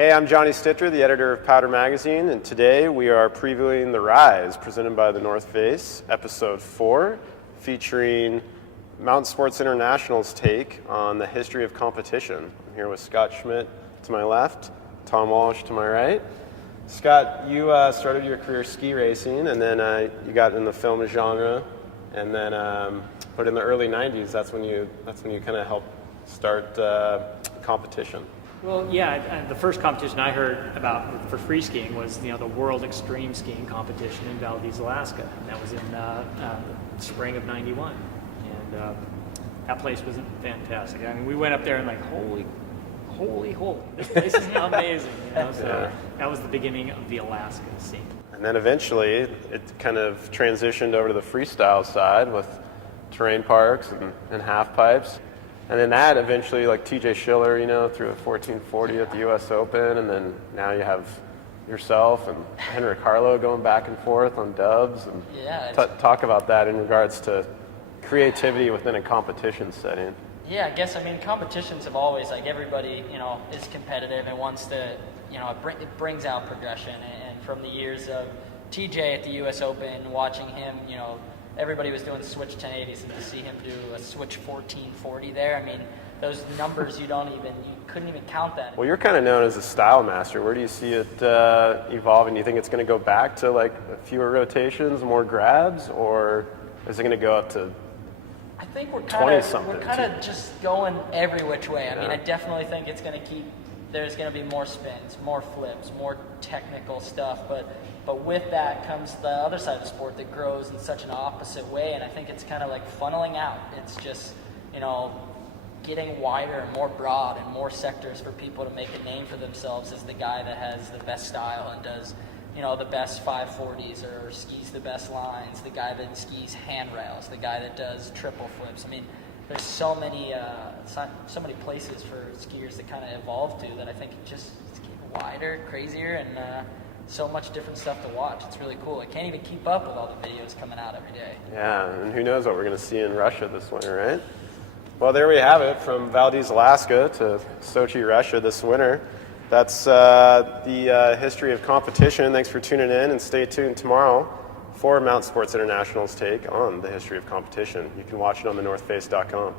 Hey, I'm Johnny Stifter, the editor of Powder Magazine, and today we are previewing The Rise, presented by the North Face, episode 4, featuring Mountain Sports International's take on the history of competition. I'm here with Scot Schmidt to my left, Tom Wallisch to my right. Scot, you started your career ski racing, and then you got in the film genre, and then but in the early 90s, that's when you kind of helped start competition. Well, yeah, the first competition I heard about for free skiing was the World Extreme Skiing Competition in Valdez, Alaska. And that was in the spring of '91, and that place was fantastic. I mean, we went up there and like, holy, this place is amazing. So that was the beginning of the Alaska scene. And then eventually, it kind of transitioned over to the freestyle side with terrain parks and half pipes. And then that eventually, like TJ Schiller, threw a 1440 at the U.S. Open, and then now you have yourself and Henrik Harlow going back and forth on dubs. And talk about that in regards to creativity within a competition setting. Yeah, I guess, competitions have always, like, everybody, is competitive and wants to, it brings out progression. And from the years of TJ at the U.S. Open, watching him, everybody was doing switch 1080s, and to see him do a switch 1440 there, those numbers you couldn't even count that. Well, you're kind of known as a style master. Where do you see it evolving? Do you think it's going to go back to like fewer rotations, more grabs, or is it going to go up to? I think we're kind of just going every which way. I definitely think it's going to there's going to be more spins, more flips, more technical stuff, but with that comes the other side of the sport that grows in such an opposite way, and I think it's kind of like funneling out. It's just, getting wider and more broad and more sectors for people to make a name for themselves as the guy that has the best style and does, the best 540s or skis the best lines, the guy that skis handrails, the guy that does triple flips. There's so many places for skiers to kind of evolve to that I think it's getting wider, crazier, and so much different stuff to watch. It's really cool. I can't even keep up with all the videos coming out every day. Yeah, and who knows what we're going to see in Russia this winter, right? Well, there we have it, from Valdez, Alaska to Sochi, Russia this winter. That's the history of competition. Thanks for tuning in, and stay tuned tomorrow for Mountain Sports International's take on the history of competition. You can watch it on thenorthface.com.